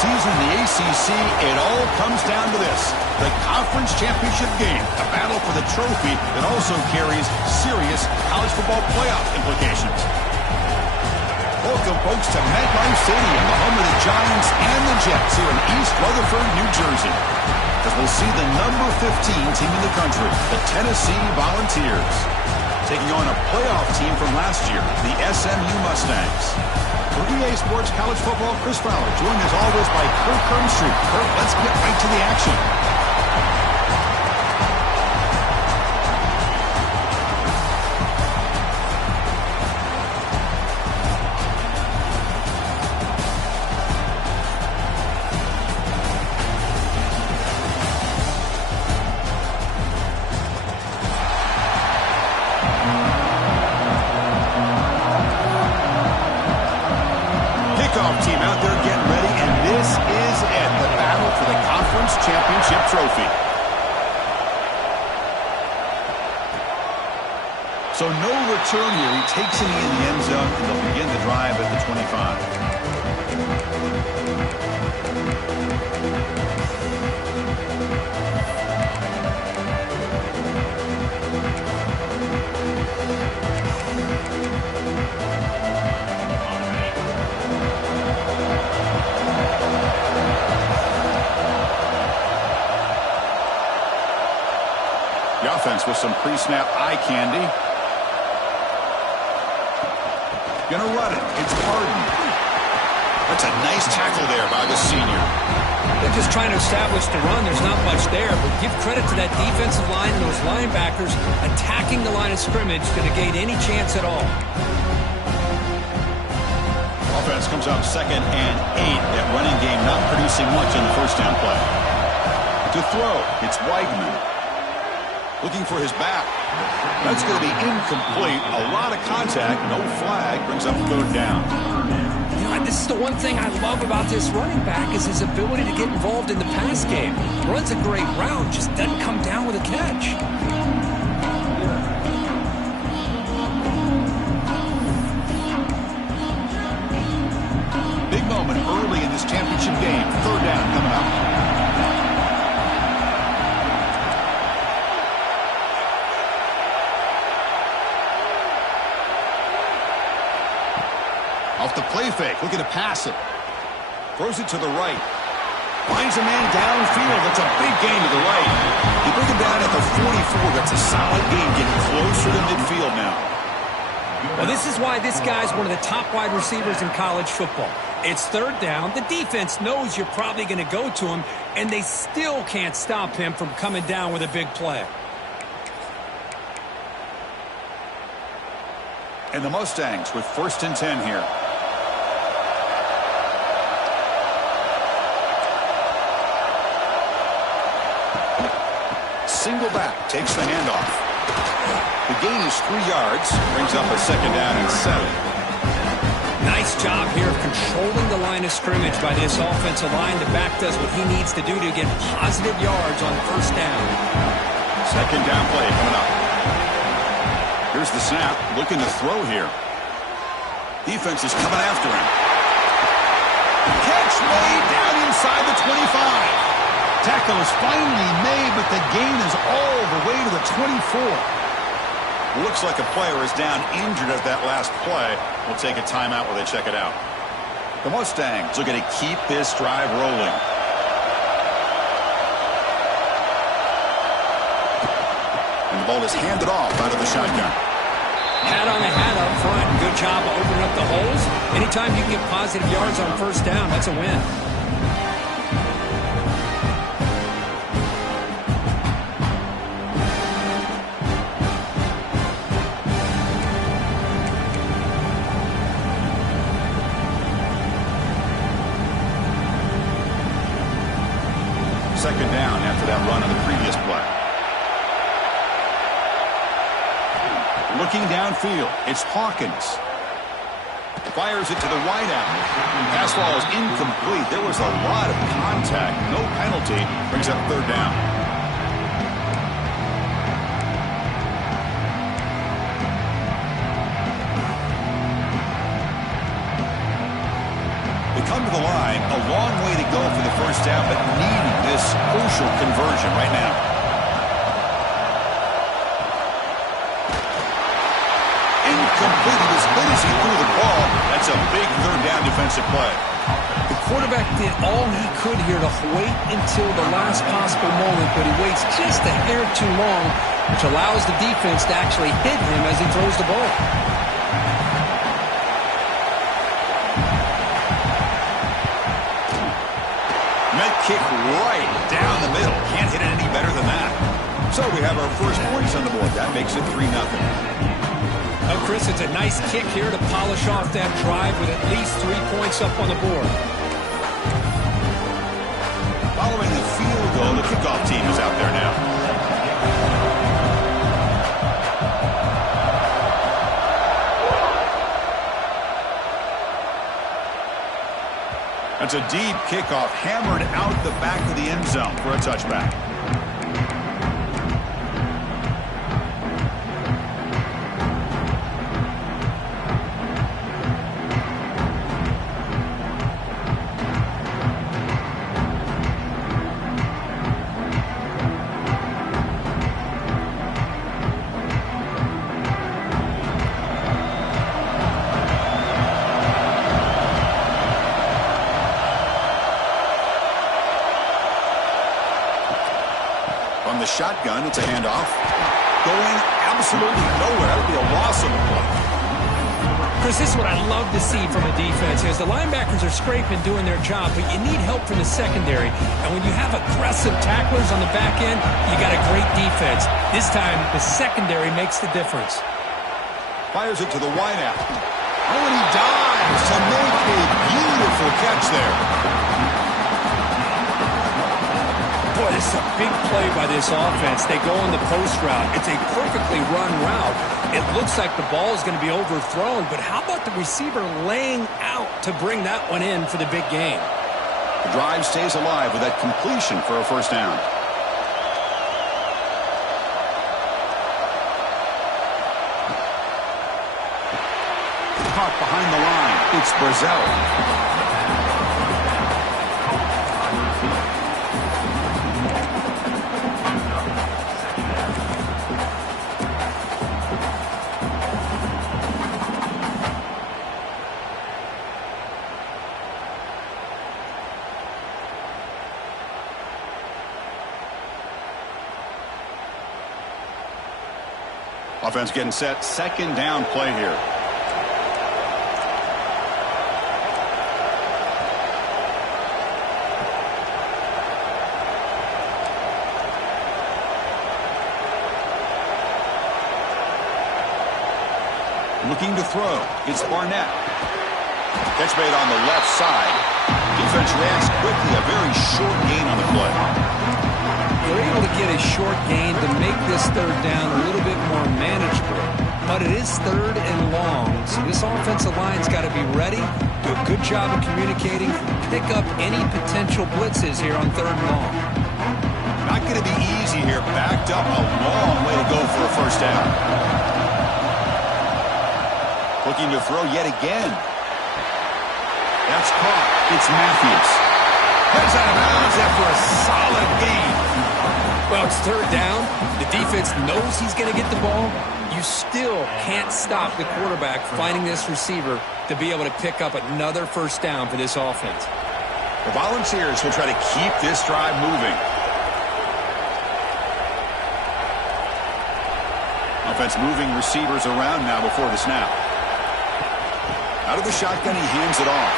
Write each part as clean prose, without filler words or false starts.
season in the ACC, it all comes down to this. The conference championship game, a battle for the trophy that also carries serious college football playoff implications. Welcome, folks, to MetLife Stadium, the home of the Giants and the Jets here in East Rutherford, New Jersey. As we'll see the number 15 team in the country, the Tennessee Volunteers, taking on a playoff team from last year, the SMU Mustangs. For EA Sports College Football, Chris Fowler, joined as always by Kirk Hermstreet. Kirk, let's get right to the action. Team out there getting ready, and this is it, the battle for the conference championship trophy. So no return here. He takes it in the end zone, and they'll begin the drive at the 25. The offense with some pre-snap eye candy. Gonna run it. It's Pardon. That's a nice tackle there by the senior. They're just trying to establish the run. There's not much there, but give credit to that defensive line and those linebackers attacking the line of scrimmage to negate any chance at all. Offense comes up 2nd and 8. That running game not producing much on the first down play. To throw, it's Weigman. Looking for his back. That's going to be incomplete. A lot of contact. No flag. Brings up 3rd down. You know, this is the one thing I love about this running back is his ability to get involved in the pass game. Runs a great route. Just doesn't come down with a catch. Big moment early in this championship game. 3rd down coming up. Off the play fake, looking to pass it. Throws it to the right. Finds a man downfield. That's a big gain to the right. You bring him down at the 44. That's a solid gain, getting closer to midfield now. Well, this is why this guy's one of the top wide receivers in college football. It's 3rd down. The defense knows you're probably going to go to him, and they still can't stop him from coming down with a big play. And the Mustangs with 1st and 10 here. Single back, takes the handoff. The gain is 3 yards, brings up a 2nd down and 7. Nice job here of controlling the line of scrimmage by this offensive line. The back does what he needs to do to get positive yards on 1st down. 2nd down play coming up. Here's the snap, looking to throw here. Defense is coming after him. Catch made down inside the 25. Tackle is finally made, but the gain is all the way to the 24. Looks like a player is down injured at that last play. We'll take a timeout while they check it out. The Mustangs are going to keep this drive rolling. And the ball is handed off out of the shotgun. Hat on the hat up front. Good job of opening up the holes. Anytime you can get positive yards on 1st down, that's a win. Second down after that run on the previous play. Looking downfield, it's Hawkins. Fires it to the wideout. Pass ball is incomplete. There was a lot of contact. No penalty. Brings up 3rd down. They come to the line. A long way to go first down, but needing this crucial conversion right now. Incomplete. As good as he threw the ball, that's a big third down defensive play. The quarterback did all he could here to wait until the last possible moment, but he waits just a hair too long, which allows the defense to actually hit him as he throws the ball. Net kick right down the middle. Can't hit it any better than that. So we have our first points on the board. That makes it 3-0. Oh, Chris, it's a nice kick here to polish off that drive with at least 3 points up on the board. Following the field goal, the kickoff team is out there now. That's a deep kickoff, hammered out the back of the end zone for a touchback. The shotgun, it's a handoff. Going absolutely nowhere. That would be a loss on the play. Chris, this is what I love to see from a defense. As the linebackers are scraping, doing their job, but you need help from the secondary. And when you have aggressive tacklers on the back end, you got a great defense. This time, the secondary makes the difference. Fires it to the wideout. Oh, and he dives to make a beautiful catch there. Boy, this is a big play by this offense. They go on the post route. It's a perfectly run route. It looks like the ball is going to be overthrown, but how about the receiver laying out to bring that one in for the big game? The drive stays alive with that completion for a first down. Caught behind the line. It's Brazell. Offense getting set. Second down play here. Looking to throw. It's Barnett. Catch made on the left side. Defense reacts quickly. A very short gain on the play. They're able to get a short gain to make this third down a little bit more manageable. But it is third and long, so this offensive line's got to be ready, do a good job of communicating, pick up any potential blitzes here on third and long. Not going to be easy here. Backed up a long way to go for a first down. Looking to throw yet again. That's caught. It's Matthews. Heads out of bounds after a solid gain. Well, it's third down. The defense knows he's going to get the ball. You still can't stop the quarterback finding this receiver to be able to pick up another first down for this offense. The Volunteers will try to keep this drive moving. Offense moving receivers around now before the snap. Out of the shotgun, he hands it off.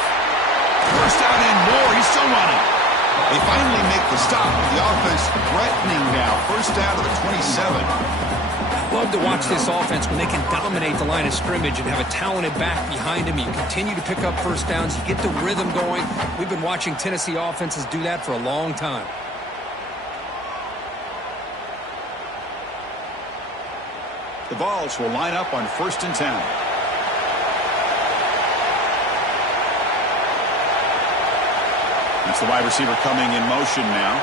First down and more. He's still running. They finally make the stop. The offense threatening now. First down to the 27. I love to watch this offense when they can dominate the line of scrimmage and have a talented back behind him. You continue to pick up first downs. You get the rhythm going. We've been watching Tennessee offenses do that for a long time. The Vols will line up on 1st and 10. That's the wide receiver coming in motion now.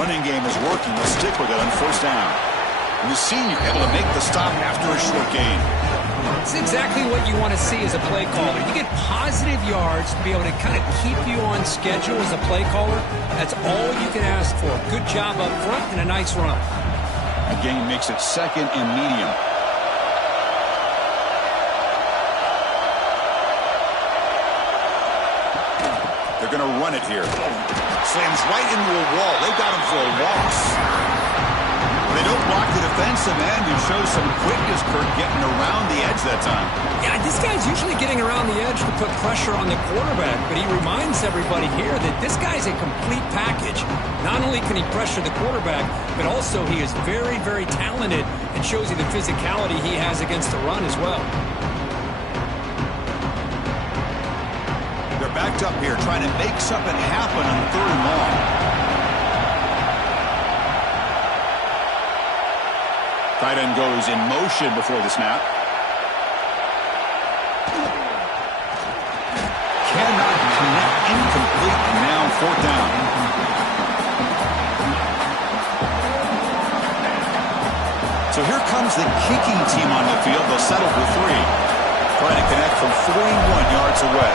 Running game is working. Let's stick with it on first down. And the senior able to make the stop after a short gain. It's exactly what you want to see as a play caller. You get positive yards to be able to kind of keep you on schedule as a play caller. That's all you can ask for. Good job up front and a nice run. A gain makes it 2nd and medium. They're going to run it here. Slams right into a wall. They got him for a loss. They don't block the defensive end, who shows some quickness, Kurt, getting around the edge that time. Yeah, this guy's usually getting around the edge to put pressure on the quarterback, but he reminds everybody here that this guy's a complete package. Not only can he pressure the quarterback, but also he is very, very talented and shows you the physicality he has against the run as well. They're backed up here, trying to make something happen on 3rd and long. Tight end goes in motion before the snap. Cannot connect, incomplete, and now 4th down. So here comes the kicking team on the field. They'll settle for 3. Trying to connect from 41 yards away.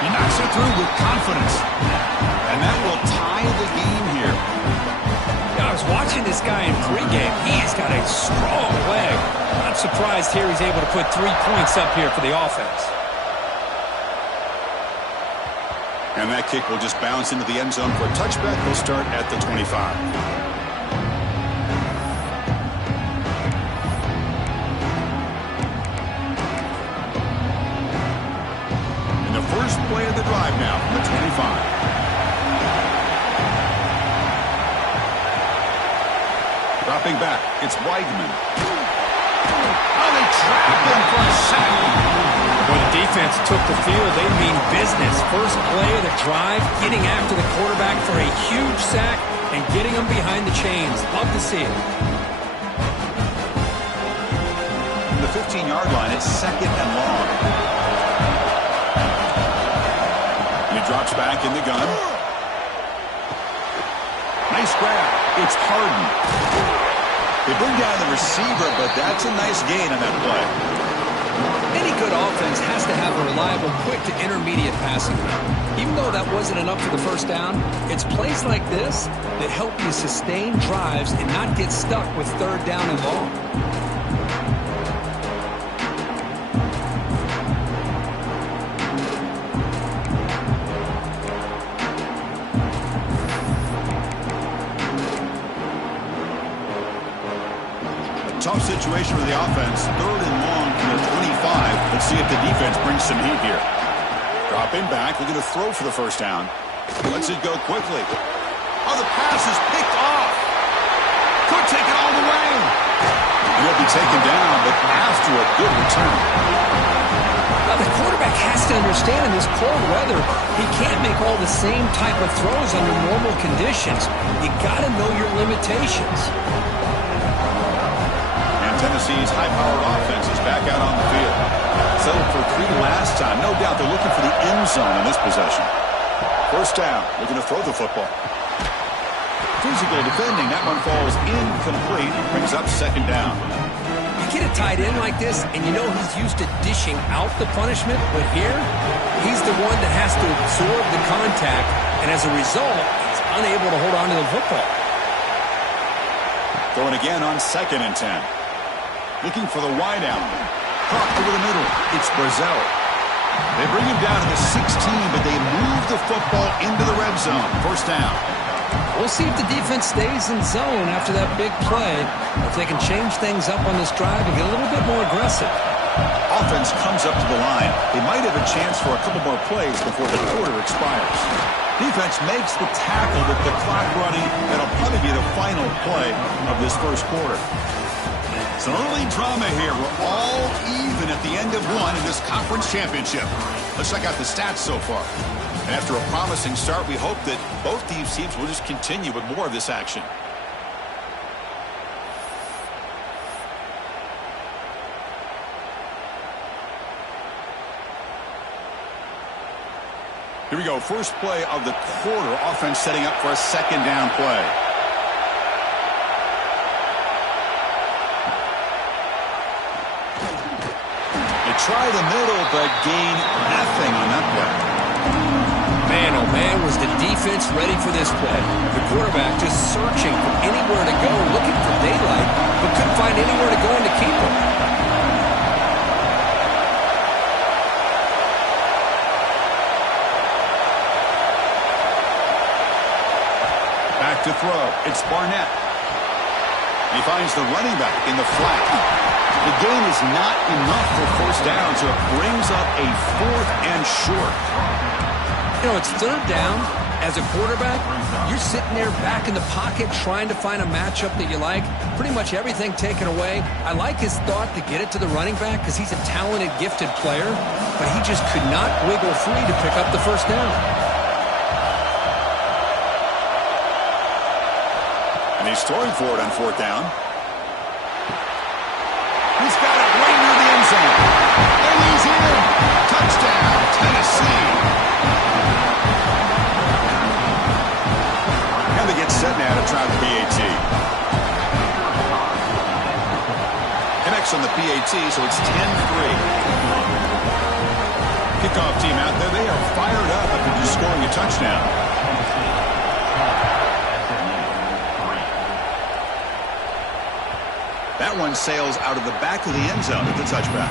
He knocks it through with confidence. And that will tie the game here. I was watching this guy in pregame. He's got a strong leg. Not surprised here he's able to put 3 points up here for the offense. And that kick will just bounce into the end zone for a touchback. He'll start at the 25. And the first play of the drive now from the 25. Dropping back, it's Weidman. Oh, they trap him for a sack. When the defense took the field, they mean business. First play of the drive, getting after the quarterback for a huge sack and getting him behind the chains. Love to see it. From the 15-yard line, it's 2nd and long. And he drops back in the gun. Nice grab. It's Harden. They bring down the receiver, but that's a nice gain on that play. Any good offense has to have a reliable, quick to intermediate passing game. Even though that wasn't enough for the first down, it's plays like this that help you sustain drives and not get stuck with 3rd down and long. Tough situation for the offense. 3rd and long from the 25. Let's see if the defense brings some heat here. Dropping back, looking to throw for the first down. Lets it go quickly. Oh, the pass is picked off. Could take it all the way. And he'll be taken down, but after a good return. Now, the quarterback has to understand in this cold weather, he can't make all the same type of throws under normal conditions. You got to know your limitations. Tennessee's high-powered offense is back out on the field. Settled for 3 last time. No doubt they're looking for the end zone in this possession. First down, looking to throw the football. Physical defending. That one falls incomplete. Brings up 2nd down. You get a tight end like this, and you know he's used to dishing out the punishment, but here, he's the one that has to absorb the contact, and as a result, he's unable to hold on to the football. Throwing again on 2nd and 10. Looking for the wide out. Caught over the middle. It's Brazil. They bring him down to the 16, but they move the football into the red zone. First down. We'll see if the defense stays in zone after that big play. If they can change things up on this drive and get a little bit more aggressive. Offense comes up to the line. They might have a chance for a couple more plays before the quarter expires. Defense makes the tackle with the clock running. That'll probably be the final play of this first quarter. Some early drama here. We're all even at the end of one in this conference championship. Let's check out the stats so far. And after a promising start, we hope that both these teams will just continue with more of this action. Here we go. First play of the quarter. Offense setting up for a 2nd down play. try the middle, but gain nothing on that play. Man, oh man, was the defense ready for this play. The quarterback just searching for anywhere to go, looking for daylight, but couldn't find anywhere to go in to keep him. Back to throw. It's Barnett. He finds the running back in the flat. The gain is not enough for first down, so it brings up a 4th and short. You know, it's 3rd down. As a quarterback, you're sitting there back in the pocket trying to find a matchup that you like. Pretty much everything taken away. I like his thought to get it to the running back because he's a talented, gifted player, but he just could not wiggle free to pick up the first down. And he's throwing for it on 4th down. He's got it right near the end zone. And he's in. Touchdown, Tennessee. And they get set now to try the PAT. Connects on the PAT, so it's 10-3. Kickoff team out there. They are fired up after just scoring a touchdown. That one sails out of the back of the end zone at the touchback.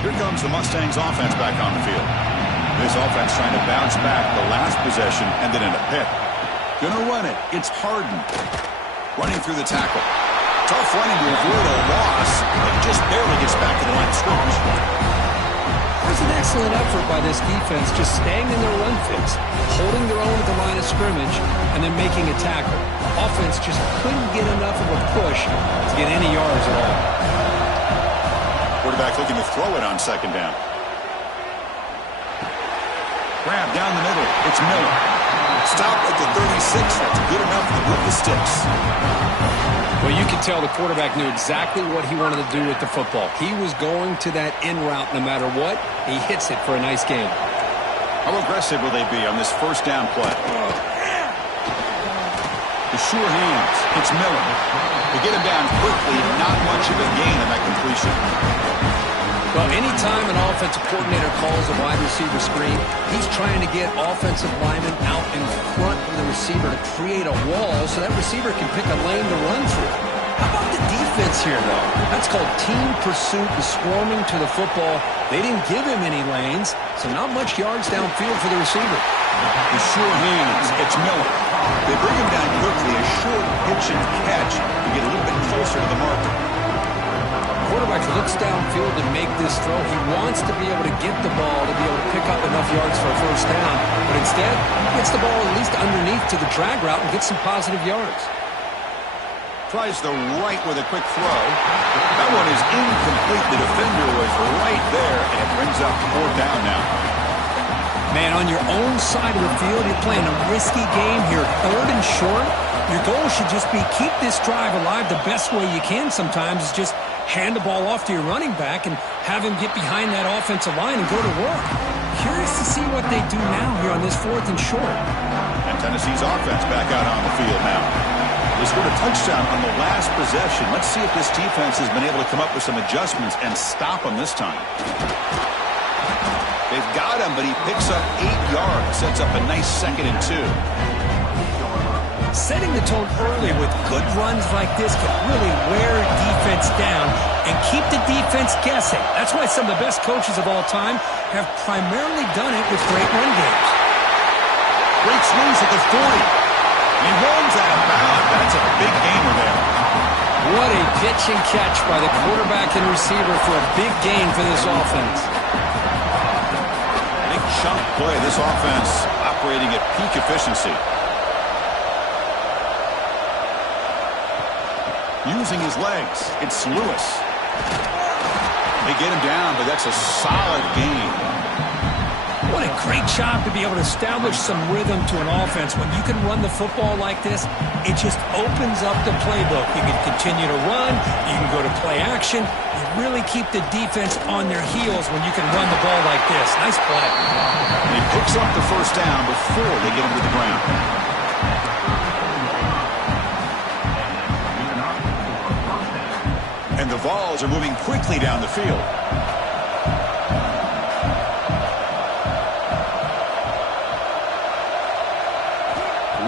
Here comes the Mustangs offense back on the field. This offense trying to bounce back the last possession and then in a pick. Gonna run it. It's Harden. Running through the tackle. Tough running to avoid a loss, but just barely gets back to the line of scrimmage. There's an excellent effort by this defense just staying in their run fix, holding their own at the line of scrimmage, and then making a tackle. Offense just couldn't get enough of a push to get any yards at all. Quarterback looking to throw it on 2nd down. Grab down the middle. It's Miller. Stop at the 36. That's good enough to move the sticks. Well, you could tell the quarterback knew exactly what he wanted to do with the football. He was going to that in route no matter what. He hits it for a nice gain. How aggressive will they be on this 1st down play? The sure hands. It's Miller. They get him down quickly. Not much of a gain on that completion. Well, anytime an offensive coordinator calls a wide receiver screen, he's trying to get offensive linemen out in front of the receiver to create a wall so that receiver can pick a lane to run through. How about the defense here, though? That's called team pursuit and swarming to the football. They didn't give him any lanes, so not much yards downfield for the receiver. The sure hands. It's Miller. They bring him down quickly. A short pitch and catch to get a little bit closer to the marker. Quarterback looks downfield to make this throw. He wants to be able to get the ball to be able to pick up enough yards for a first down, but instead he gets the ball at least underneath to the drag route and gets some positive yards. Tries the right with a quick throw. That one is incomplete. The defender was right there, and it brings up 4th down now. Man, on your own side of the field, you're playing a risky game here. 3rd and short. Your goal should just be keep this drive alive the best way you can sometimes is just hand the ball off to your running back and have him get behind that offensive line and go to work. Curious to see what they do now here on this 4th and short. And Tennessee's offense back out on the field now. They scored a touchdown on the last possession. Let's see if this defense has been able to come up with some adjustments and stop them this time. They've got him, but he picks up 8 yards, sets up a nice 2nd and 2. Setting the tone early with good runs like this can really wear a defense down and keep the defense guessing. That's why some of the best coaches of all time have primarily done it with great run games. Great swings at the 40. He runs out of bounds. That's a big gainer there. What a pitch and catch by the quarterback and receiver for a big gain for this offense. Big chunk play. This offense operating at peak efficiency. Using his legs, it's Lewis. They get him down, but that's a solid gain. What a great job to be able to establish some rhythm to an offense. When you can run the football like this, it just opens up the playbook. You can continue to run. You can go to play action. You really keep the defense on their heels when you can run the ball like this. Nice play. And he picks up the first down before they get him to the ground. And the Vols are moving quickly down the field.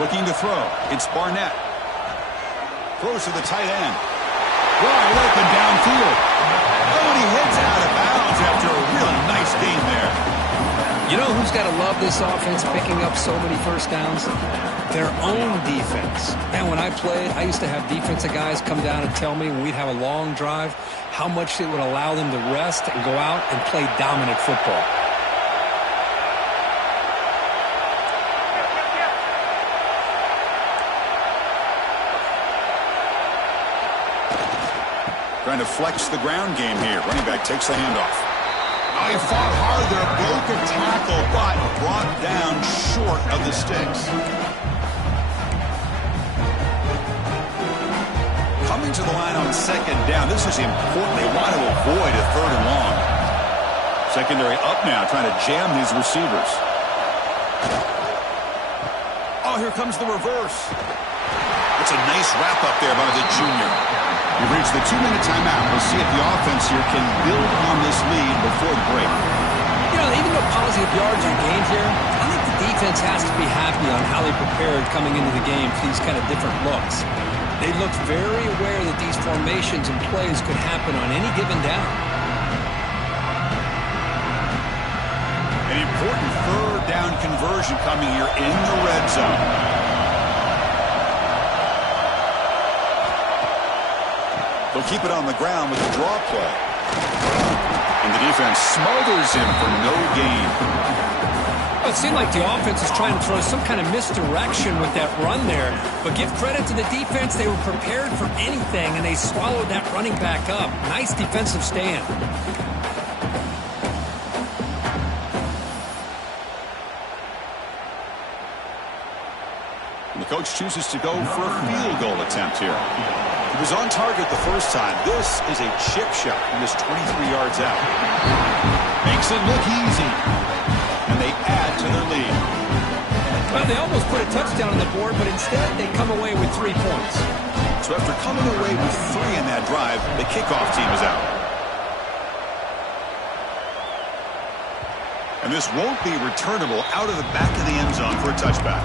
Looking to throw. It's Barnett. Throws to the tight end. Wide open downfield. Oh, and he heads out of bounds after a really nice game there. You know who's got to love this offense picking up so many first downs? Their own defense. And when I played, I used to have defensive guys come down and tell me when we'd have a long drive how much it would allow them to rest and go out and play dominant football. Trying to flex the ground game here. Running back takes the handoff. Oh, he fought hard there, broke a tackle, but brought down short of the sticks. Coming to the line on second down. This is important. They want to avoid a third and long. Secondary up now, trying to jam these receivers. Oh, here comes the reverse. That's a nice wrap up there by the junior. We've reached the 2-minute timeout. We'll see if the offense here can build on this lead before the break. You know, even though positive yards are gained here, I think the defense has to be happy on how they prepared coming into the game for these kind of different looks. They looked very aware that these formations and plays could happen on any given down. An important third down conversion coming here in the red zone. They'll keep it on the ground with a draw play. And the defense smothers him for no gain. Well, it seemed like the offense is trying to throw some kind of misdirection with that run there. But give credit to the defense. They were prepared for anything, and they swallowed that running back up. Nice defensive stand. And the coach chooses to go for a field goal attempt here. He was on target the first time. This is a chip shot from just 23 yards out. Makes it look easy. And they add to their lead. Well, they almost put a touchdown on the board, but instead they come away with 3 points. So after coming away with 3 in that drive, the kickoff team is out. And this won't be returnable out of the back of the end zone for a touchback.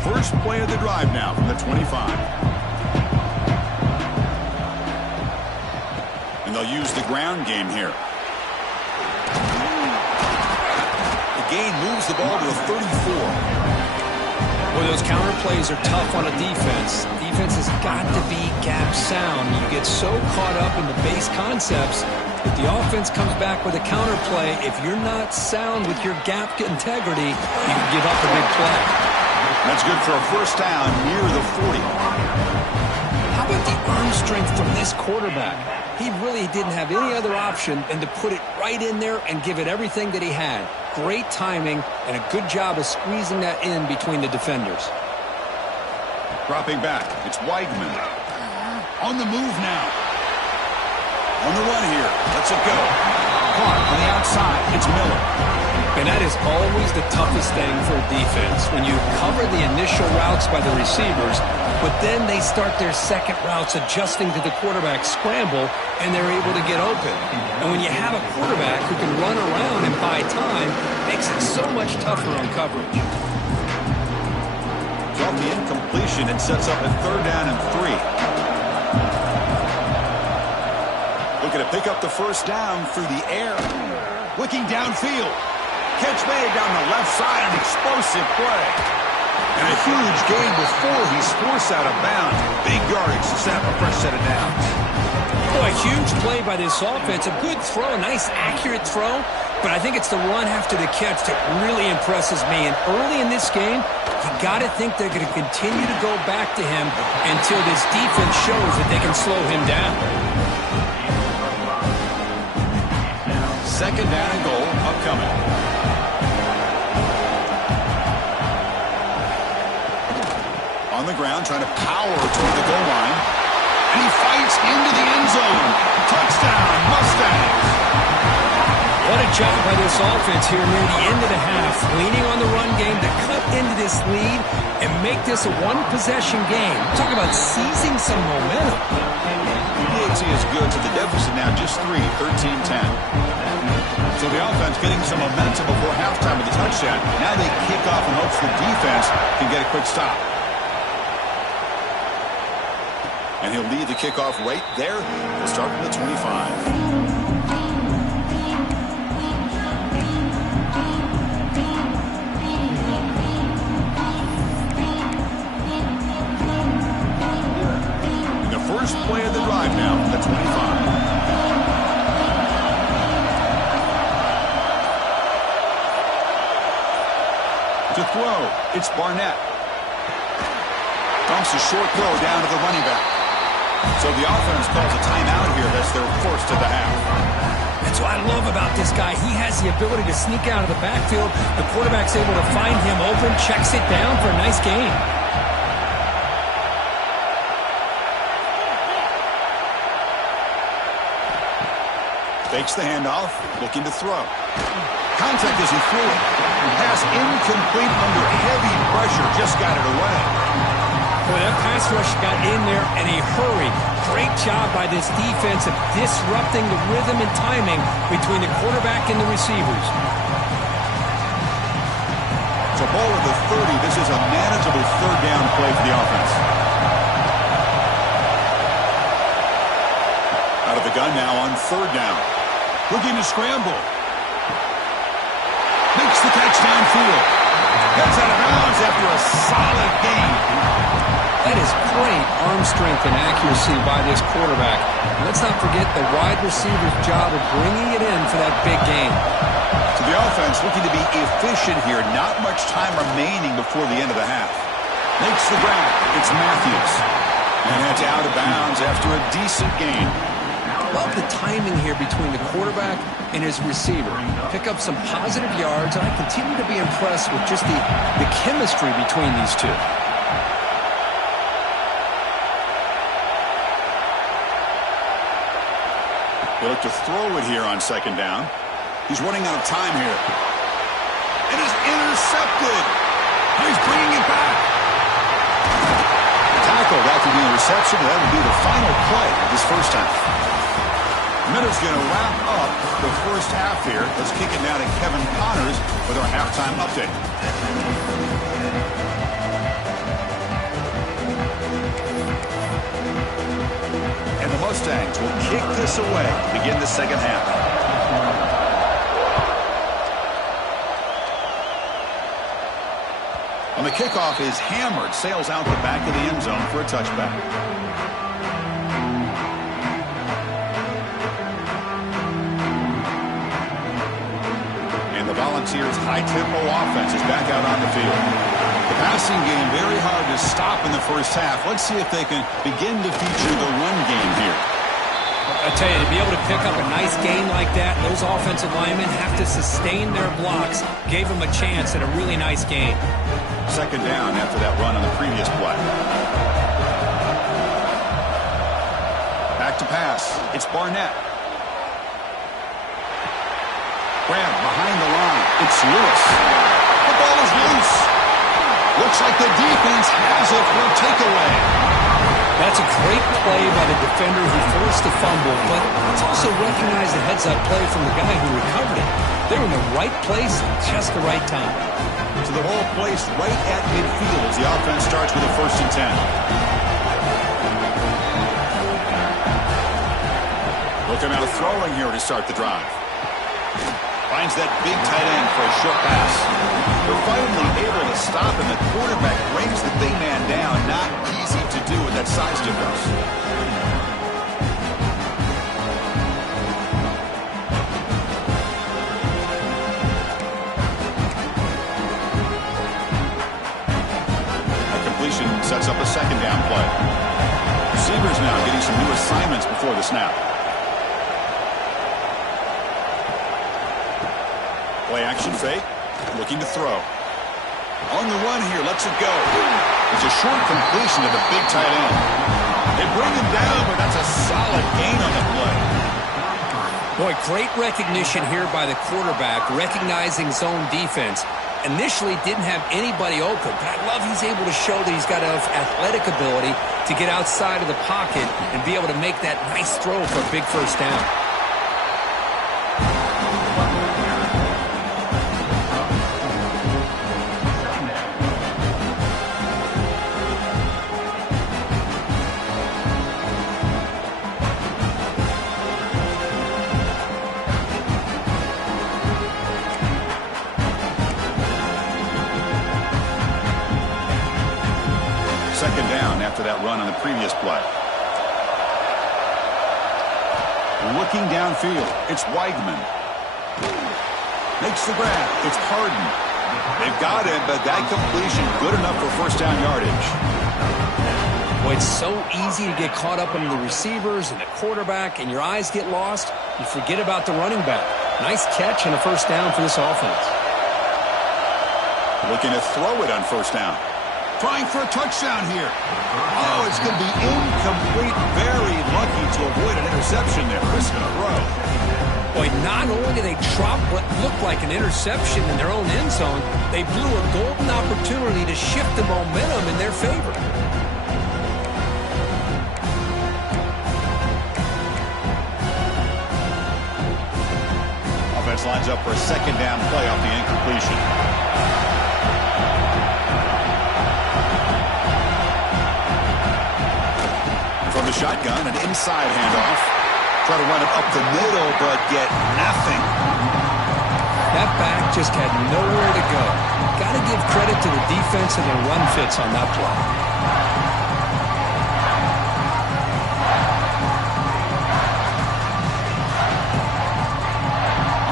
First play of the drive now from the 25. And they'll use the ground game here. The gain moves the ball to the 34. Well, those counter plays are tough on a defense. Defense has got to be gap sound. You get so caught up in the base concepts. If the offense comes back with a counter play, if you're not sound with your gap integrity, you can give up a big play. That's good for a first down near the 40. How about the arm strength from this quarterback? He really didn't have any other option than to put it right in there and give it everything that he had. Great timing and a good job of squeezing that in between the defenders. Dropping back, it's Weidman. On the move now. On the run here. Let's it go. Caught on the outside. It's Miller. And that is always the toughest thing for a defense, when you cover the initial routes by the receivers, but then they start their second routes adjusting to the quarterback scramble, and they're able to get open. And when you have a quarterback who can run around and buy time, it makes it so much tougher on coverage. Off the incompletion, it sets up a third down and 3. Looking to pick up the first down through the air. Looking downfield. Catch made down the left side, an explosive play. And a huge gain before he's forced out of bounds. Big yardage to set up a fresh set of downs. Boy, a huge play by this offense. A good throw, a nice accurate throw. But I think it's the run after the catch that really impresses me. And early in this game, you got to think they're going to continue to go back to him until this defense shows that they can slow him down. Second down and goal upcoming. On the ground, trying to power toward the goal line. And he fights into the job by this offense here near the end of the half, leaning on the run game to cut into this lead and make this a one-possession game. Talk about seizing some momentum. PAT is good, so the deficit now just 3, 13-10. So the offense getting some momentum before halftime with the touchdown. Now they kick off in hopes the defense can get a quick stop. And he'll lead the kickoff right there. We'll start from the 25. First play of the drive now, the 25. To throw, it's Barnett. Dumps a short throw down to the running back. So the offense calls a timeout here as they're forced to the half. That's what I love about this guy. He has the ability to sneak out of the backfield. The quarterback's able to find him open, checks it down for a nice gain. Fakes the handoff, looking to throw. Contact as he threw it. Pass incomplete under heavy pressure, just got it away. Boy, that pass rush got in there in a hurry. Great job by this defense of disrupting the rhythm and timing between the quarterback and the receivers. It's a ball at the 30. This is a manageable third down play for the offense. Out of the gun now on third down. Looking to scramble. Makes the catch downfield. Gets out of bounds after a solid gain. That is great arm strength and accuracy by this quarterback. Let's not forget the wide receiver's job of bringing it in for that big gain. So the offense looking to be efficient here. Not much time remaining before the end of the half. Makes the grab. It's Matthews. And that's out of bounds after a decent gain. Love the timing here between the quarterback and his receiver. Pick up some positive yards, and I continue to be impressed with just the chemistry between these two. They look to throw it here on second down. He's running out of time here. It is intercepted. He's bringing it back. Tackled after the interception. That would be the final play of this first half. Miller's going to wrap up the first half here. Let's kick it now to Kevin Connors with our halftime update. And the Mustangs will kick this away to begin the second half. And the kickoff is hammered, sails out the back of the end zone for a touchback. The Volunteers' high-tempo offense is back out on the field. The passing game very hard to stop in the first half. Let's see if they can begin to feature the run game here. I tell you, to be able to pick up a nice gain like that, those offensive linemen have to sustain their blocks. Gave them a chance at a really nice gain. Second down after that run on the previous play. Back to pass. It's Barnett. Grab behind the line. It's Lewis. The ball is loose. Looks like the defense has it for a takeaway. That's a great play by the defender who forced the fumble, but it's also recognized the heads-up play from the guy who recovered it. They're in the right place at just the right time. So the ball placed right at midfield as the offense starts with a 1st and 10. Looking out throwing here to start the drive. Finds that big tight end for a short pass. They're finally able to stop, and the quarterback brings the big man down. Not easy to do with that size difference. A completion sets up a second down play. Receivers now getting some new assignments before the snap. Play action fake, looking to throw. On the run here, lets it go. It's a short completion to the big tight end. They bring him down, but that's a solid gain on the play. Boy, great recognition here by the quarterback, recognizing zone defense. Initially didn't have anybody open, but I love he's able to show that he's got enough athletic ability to get outside of the pocket and be able to make that nice throw for a big first down. Second down after that run on the previous play. Looking downfield, it's Weidman. Makes the grab. It's Harden. They've got him, but that completion good enough for first down yardage. Boy, it's so easy to get caught up in the receivers and the quarterback, and your eyes get lost. You forget about the running back. Nice catch and a first down for this offense. Looking to throw it on first down. Trying for a touchdown here. Oh, it's going to be incomplete. Very lucky to avoid an interception there. Risking a throw. Boy, not only did they drop what looked like an interception in their own end zone, they blew a golden opportunity to shift the momentum in their favor. Offense lines up for a second down play off the incompletion. From the shotgun, an inside handoff. Try to run it up the middle, but get nothing. That back just had nowhere to go. Got to give credit to the defense and their run fits on that play.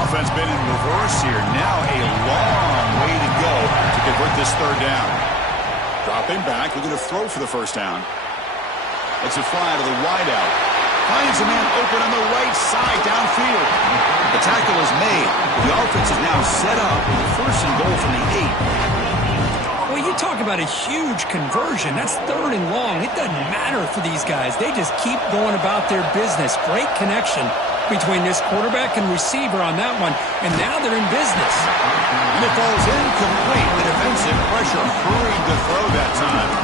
Offense been in reverse here. Now a long way to go to convert this third down. Dropping back, looking to throw for the first down. It's a fly to the wideout. Finds a man open on the right side downfield. The tackle is made. The offense is now set up with first and goal from the 8. Well, you talk about a huge conversion. That's third and long. It doesn't matter for these guys. They just keep going about their business. Great connection between this quarterback and receiver on that one, and now they're in business. And it falls incomplete. The defensive pressure hurried to throw that time.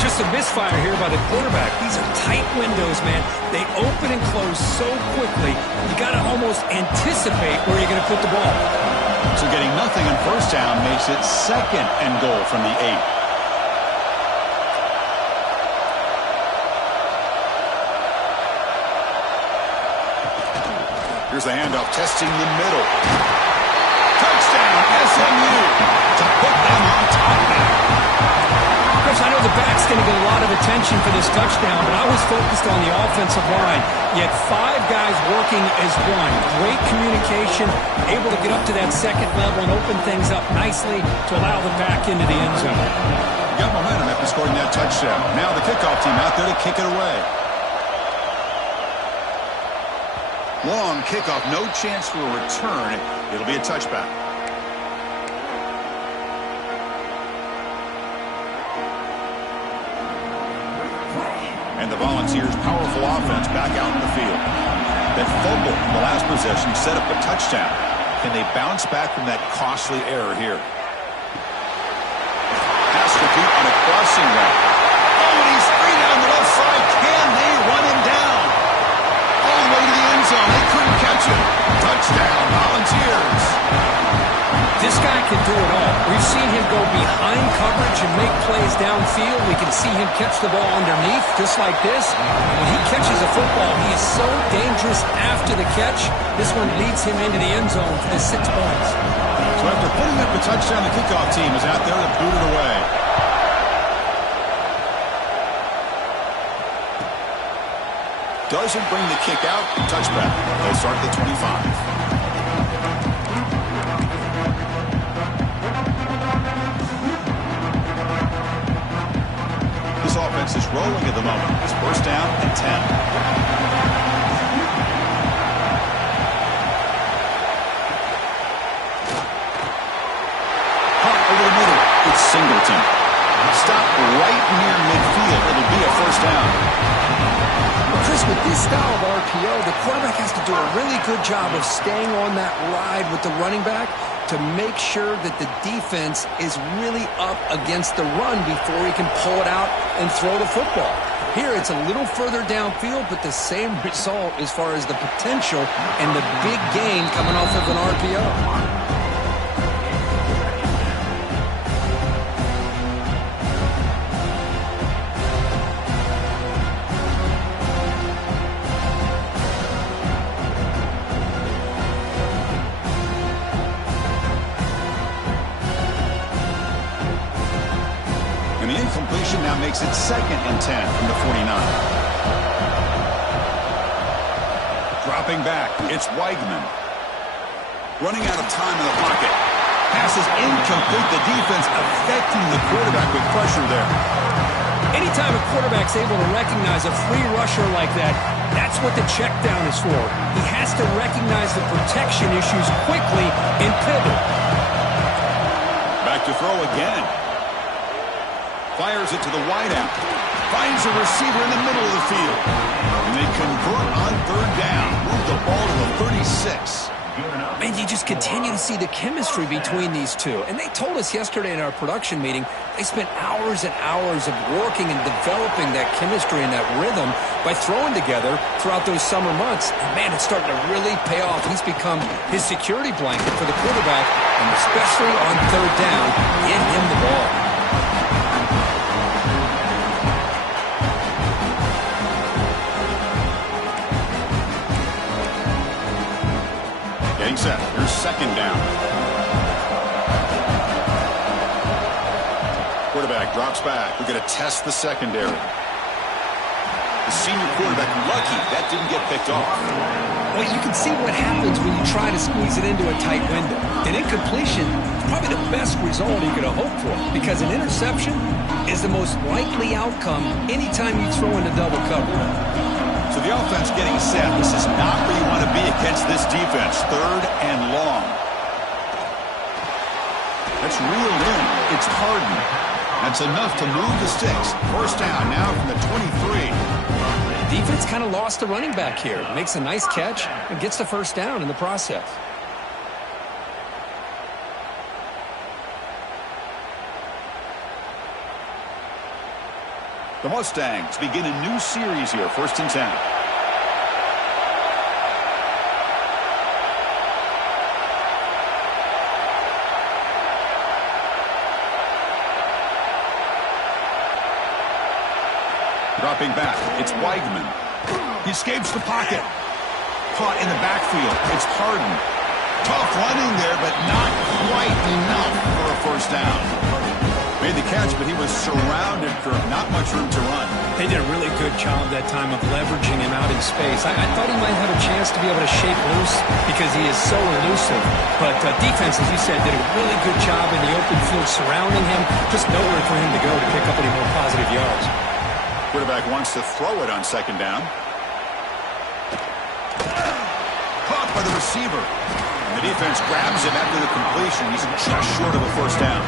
Just a misfire here by the quarterback. These are tight windows, man. They open and close so quickly. You got to almost anticipate where you're going to put the ball. So getting nothing on first down makes it second and goal from the 8. Here's the handoff, testing the middle. Touchdown, SMU, to put them on top now. Chris, I know the back's going to get a lot of attention for this touchdown, but I was focused on the offensive line. You had 5 guys working as one. Great communication, able to get up to that second level and open things up nicely to allow the back into the end zone. Got momentum after scoring that touchdown. Now the kickoff team out there to kick it away. Long kickoff, no chance for a return. It'll be a touchback. And the Volunteers' powerful offense back out in the field. That fumble in the last possession set up a touchdown. Can they bounce back from that costly error here? Pass complete on a crossing route. Oh, and he's free down the left side. Can they run him down? All the way to the end zone. They couldn't catch him. Touchdown, Volunteers. This guy can do it all. We've seen him go behind coverage and make plays downfield. We can see him catch the ball underneath just like this. When he catches a football, he is so dangerous after the catch. This one leads him into the end zone for the 6 points. So after putting up the touchdown, the kickoff team is out there to boot it away. Doesn't bring the kick out. Touchback. They'll start at the 25. This offense is rolling at the moment. It's first down and 10. Hot over the middle. It's Singleton. Stop right near midfield. It'll be a first down. Chris, notice with this style of RPO, the quarterback has to do a really good job of staying on that ride with the running back to make sure that the defense is really up against the run before he can pull it out and throw the football. Here, it's a little further downfield, but the same result as far as the potential and the big gain coming off of an RPO. Now makes it 2nd and 10 from the 49. Dropping back, it's Weigman. Running out of time in the pocket. Pass is incomplete. The defense affecting the quarterback with pressure there. Anytime a quarterback's able to recognize a free rusher like that, that's what the check down is for. He has to recognize the protection issues quickly and pivot. Back to throw again. Fires it to the wideout. Finds a receiver in the middle of the field. And they convert on 3rd down. Move the ball to the 36. Man, you just continue to see the chemistry between these two. And they told us yesterday in our production meeting, they spent hours and hours of working and developing that chemistry and that rhythm by throwing together throughout those summer months. And man, it's starting to really pay off. He's become his security blanket for the quarterback, and especially on 3rd down, get him the ball. Getting set. Here's 2nd down. Quarterback drops back. We're going to test the secondary. The senior quarterback lucky that didn't get picked off. Well, you can see what happens when you try to squeeze it into a tight window. An incompletion is probably the best result you could have hoped for, because an interception is the most likely outcome anytime you throw into double cover. So the offense getting set. This is not where you want to be against this defense. 3rd and long. That's reeled in. It's Harden. That's enough to move the sticks. 1st down now from the 23. The defense kind of lost the running back here. Makes a nice catch and gets the 1st down in the process. The Mustangs begin a new series here, 1st and 10. Dropping back, it's Weigman. He escapes the pocket. Caught in the backfield, it's Harden. Tough running there, but not quite enough for a 1st down. Made the catch, but he was surrounded for not much room to run. They did a really good job that time of leveraging him out in space. I thought he might have a chance to be able to shake loose because he is so elusive. But defense, as you said, did a really good job in the open field surrounding him. Just nowhere for him to go to pick up any more positive yards. Quarterback wants to throw it on 2nd down. Caught by the receiver. And the defense grabs him after the completion. He's just short of a 1st down.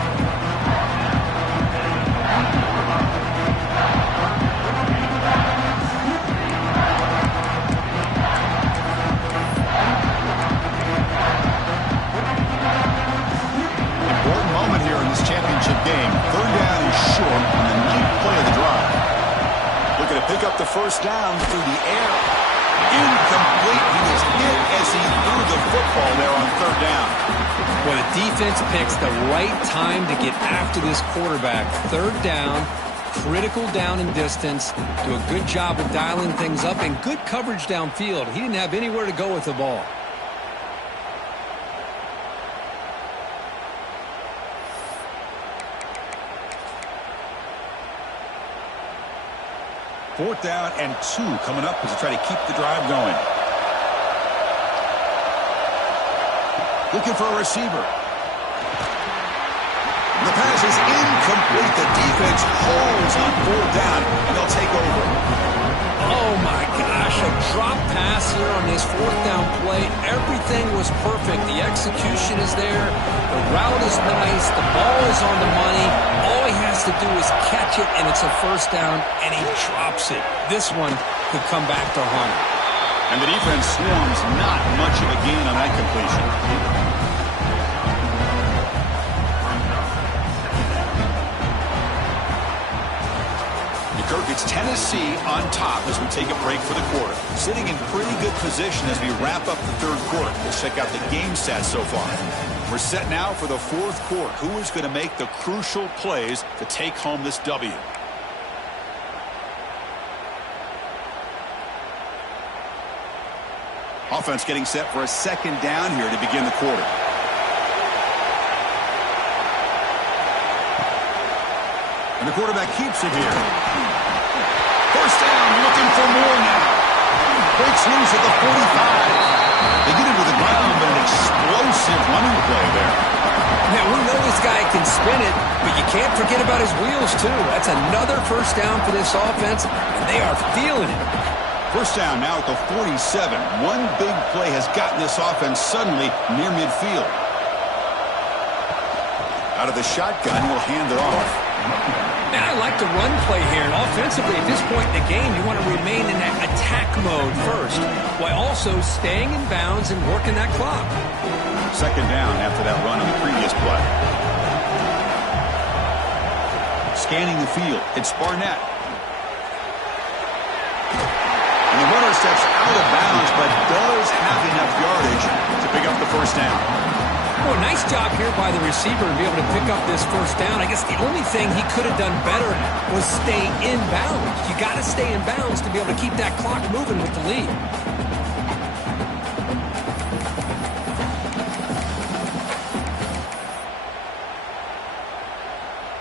Important moment here in this championship game. 3rd down and short on the 9th play of the drive. Looking to pick up the 1st down through the air. Incomplete. He was hit as he threw the football there on 3rd down. Well, the defense picks the right time to get after this quarterback. 3rd down, critical down and distance. Do a good job of dialing things up and good coverage downfield. He didn't have anywhere to go with the ball. Fourth down and 2 coming up as they try to keep the drive going. Looking for a receiver. The pass is incomplete. The defense holds on 4th down, and they'll take over. Oh, my gosh. A drop pass here on this 4th down play. Everything was perfect. The execution is there. The route is nice. The ball is on the money. All he has to do is catch it, and it's a 1st down, and he drops it. This one, could come back to haunt him. And the defense swarms not much of a gain on that completion. Kirk, it's Tennessee on top as we take a break for the quarter. Sitting in pretty good position as we wrap up the third quarter. Let's check out the game stats so far. We're set now for the fourth quarter. Who is going to make the crucial plays to take home this W? Offense getting set for a second down here to begin the quarter. And the quarterback keeps it here. First down, looking for more now. Breaks loose at the 45. They get into the ground, but an explosive running play there. Now, we know this guy can spin it, but you can't forget about his wheels, too. That's another first down for this offense, and they are feeling it. First down now at the 47. One big play has gotten this offense suddenly near midfield. Out of the shotgun, he'll hand it off. Now, I like the run play here. And offensively, at this point in the game, you want to remain in that attack mode first, while also staying in bounds and working that clock. Second down after that run on the previous play. Scanning the field, it's Barnett. And the runner steps out of bounds, but does have enough yardage to pick up the first down. Well, nice job here by the receiver to be able to pick up this first down. I guess the only thing he could have done better was stay in bounds. You got to stay in bounds to be able to keep that clock moving with the lead.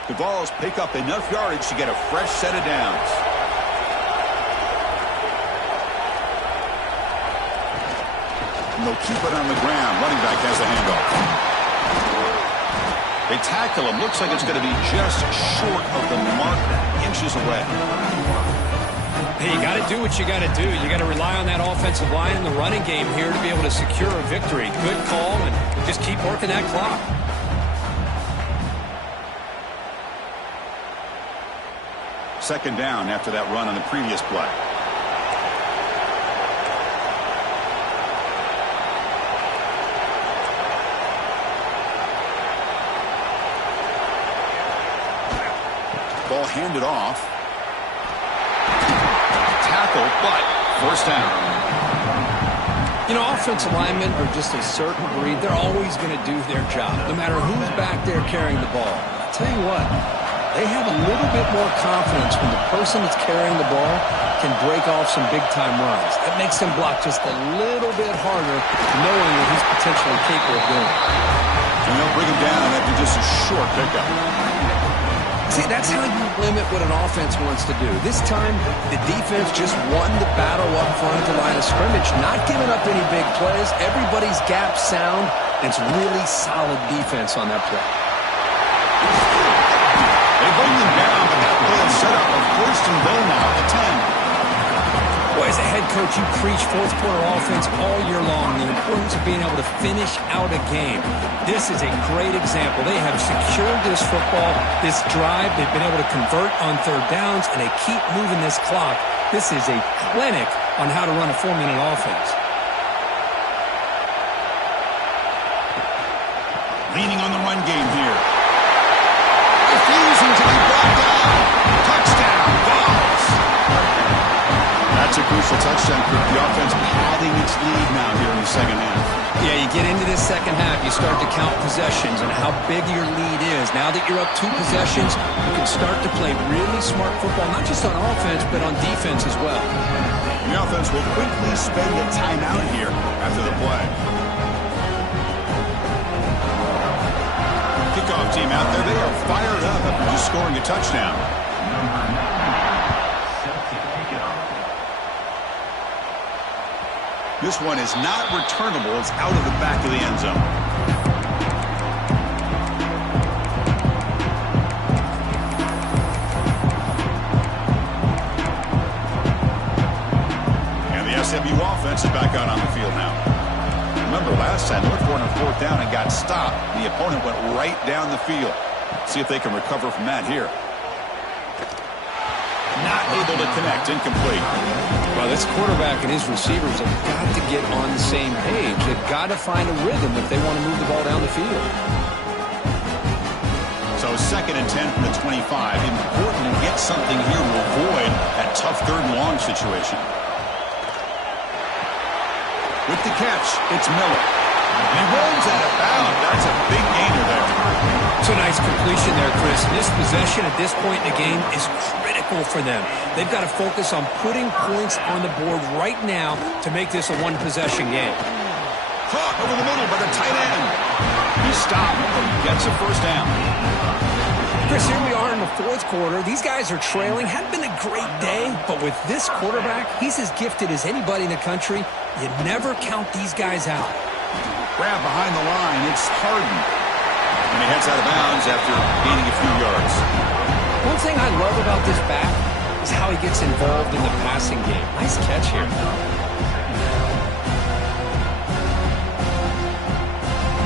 The Vols pick up enough yardage to get a fresh set of downs. And they'll keep it on the ground. Running back has the handoff. They tackle him. Looks like it's going to be just short of the marker. Inches away. Hey, you got to do what you got to do. You got to rely on that offensive line in the running game here to be able to secure a victory. Good call, and just keep working that clock. Second down after that run on the previous play. Ball handed off. Tackle, but first down. You know, offensive linemen are just a certain breed. They're always going to do their job, no matter who's back there carrying the ball. I'll tell you what, they have a little bit more confidence when the person that's carrying the ball can break off some big-time runs. That makes them block just a little bit harder, knowing that he's potentially capable of doing it. And they'll bring him down after just a short pickup. See, that's how you limit what an offense wants to do. This time, the defense just won the battle up front at the line of scrimmage, not giving up any big plays. Everybody's gap sound, and it's really solid defense on that play. They bring them down, but that play is set up a first and goal now at the 10. Boy, as a head coach, you preach fourth quarter offense all year long, the importance of being able to finish out a game. This is a great example. They have secured this football, this drive. They've been able to convert on third downs, and they keep moving this clock. This is a clinic on how to run a 4-minute offense. Leaning on the run game here. Refusing to be brought down. Touchdown, Vols. That's a crucial touchdown for the offense, padding its lead now here in the second half. Yeah, you get into this second half, you start to count possessions and how big your lead is. Now that you're up 2 possessions, you can start to play really smart football, not just on offense, but on defense as well. The offense will quickly spend a timeout here after the play. Kickoff team out there, they are fired up after just scoring a touchdown. This one is not returnable. It's out of the back of the end zone. And the SMU offense is back out on the field now. Remember last time, they were on fourth down and got stopped. The opponent went right down the field. See if they can recover from that here. Not able to connect, incomplete. Well, this quarterback and his receivers have got to get on the same page. They've got to find a rhythm if they want to move the ball down the field. So 2nd and 10 from the 25. Important to get something here to avoid that tough 3rd and long situation. With the catch, it's Miller. And he runs out of bounds. That's a big gainer there. It's a nice completion there, Chris. This possession at this point in the game is critical for them. They've got to focus on putting points on the board right now to make this a one-possession game. Caught over the middle by the tight end. He stopped, but he gets a first down. Chris, here we are in the 4th quarter. These guys are trailing. Hadn't been a great day, but with this quarterback, he's as gifted as anybody in the country. You never count these guys out. Grab behind the line. It's Harden. And he heads out of bounds after gaining a few yards. One thing I love about this back is how he gets involved in the passing game. Nice catch here.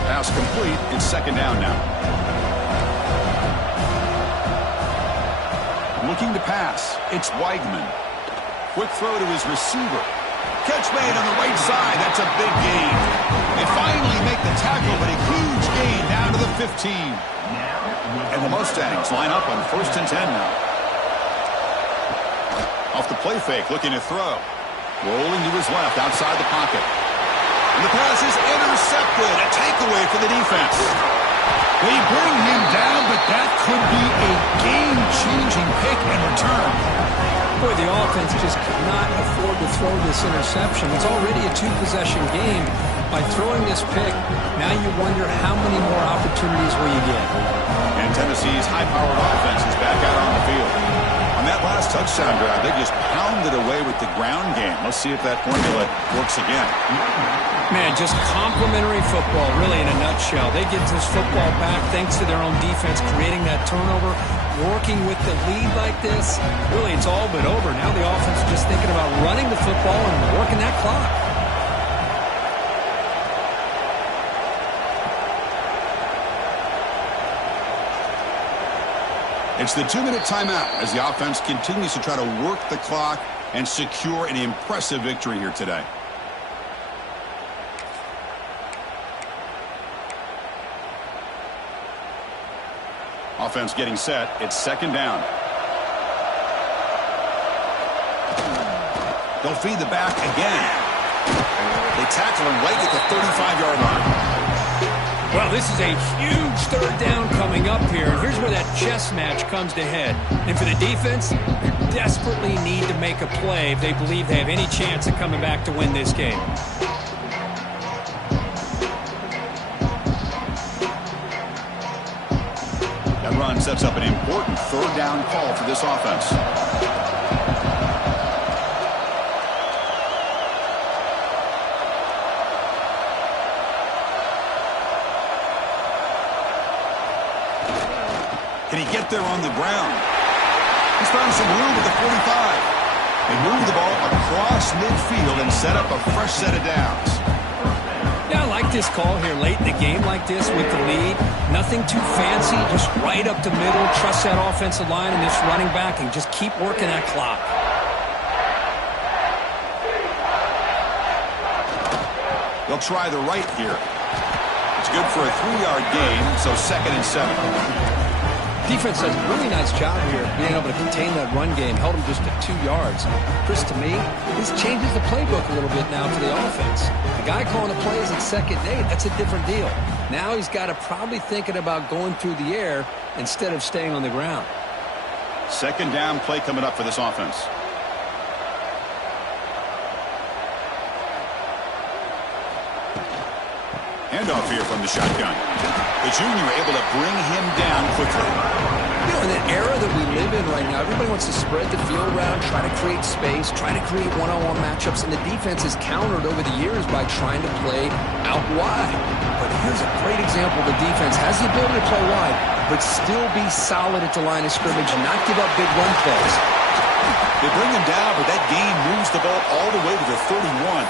Pass complete. It's 2nd down now. Looking to pass. It's Weigman. Quick throw to his receiver. Catch made on the right side. That's a big gain. They finally make the tackle, but a huge gain down to the 15. And the Mustangs line up on 1st and 10 now. Off the play fake, looking to throw. Rolling to his left, outside the pocket. And the pass is intercepted. A takeaway for the defense. They bring him down, but that could be a game-changing pick and return. Boy, the offense just could not afford to throw this interception. It's already a 2-possession game. By throwing this pick, now you wonder how many more opportunities will you get. And Tennessee's high-powered offense is back out on the field. On that last touchdown drive, they just pounded away with the ground game. Let's see if that formula works again. Man, just complimentary football, really in a nutshell. They get this football back thanks to their own defense, creating that turnover, working with the lead like this. Really, it's all but over. Now the offense is just thinking about running the football and working that clock. It's the 2-minute timeout as the offense continues to try to work the clock and secure an impressive victory here today. Offense getting set. It's 2nd down. They'll feed the back again. They tackle him right at the 35-yard line. Well, this is a huge 3rd down coming up here. And here's where that chess match comes to head. And for the defense, they desperately need to make a play if they believe they have any chance of coming back to win this game. That run sets up an important 3rd down call for this offense. Can he get there on the ground? He's found some room at the 45. They move the ball across midfield and set up a fresh set of downs. Yeah, I like this call here late in the game like this with the lead. Nothing too fancy, just right up the middle. Trust that offensive line and this running back and just keep working that clock. They'll try the right here. It's good for a 3-yard gain, so 2nd and 7. Defense does a really nice job here being able to contain that run game. Held them just at 2 yards. Chris, to me, this changes the playbook a little bit now for the offense. The guy calling the plays at 2nd and 8, that's a different deal. Now he's got to probably thinking about going through the air instead of staying on the ground. 2nd down play coming up for this offense. Handoff here from the shotgun. The junior able to bring him down quickly. You know, in the era that we live in right now, everybody wants to spread the field around, try to create space, try to create one-on-one matchups, and the defense has countered over the years by trying to play out wide. But here's a great example. The defense has the ability to play wide, but still be solid at the line of scrimmage and not give up big run plays. They bring him down, but that gain moves the ball all the way to the 31.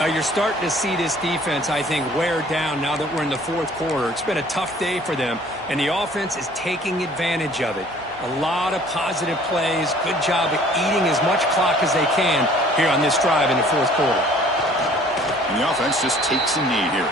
You're starting to see this defense, I think, wear down now that we're in the 4th quarter. It's been a tough day for them, and the offense is taking advantage of it. A lot of positive plays. Good job at eating as much clock as they can here on this drive in the fourth quarter. And the offense just takes a knee here.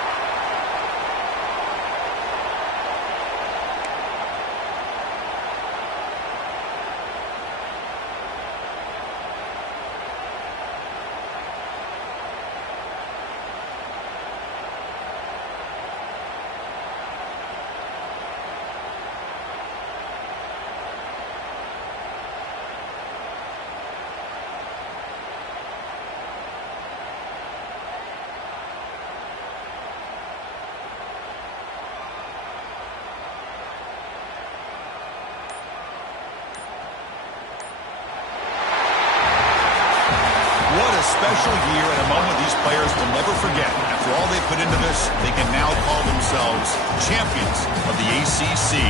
Special year and a moment these players will never forget. After all they put into this, they can now call themselves champions of the ACC.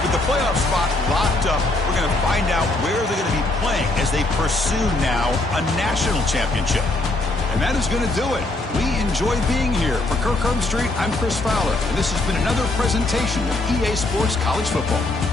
With the playoff spot locked up, we're going to find out where they're going to be playing as they pursue now a national championship. And that is going to do it. We enjoy being here. For Kirk Street, I'm Chris Fowler, and this has been another presentation of EA Sports College Football.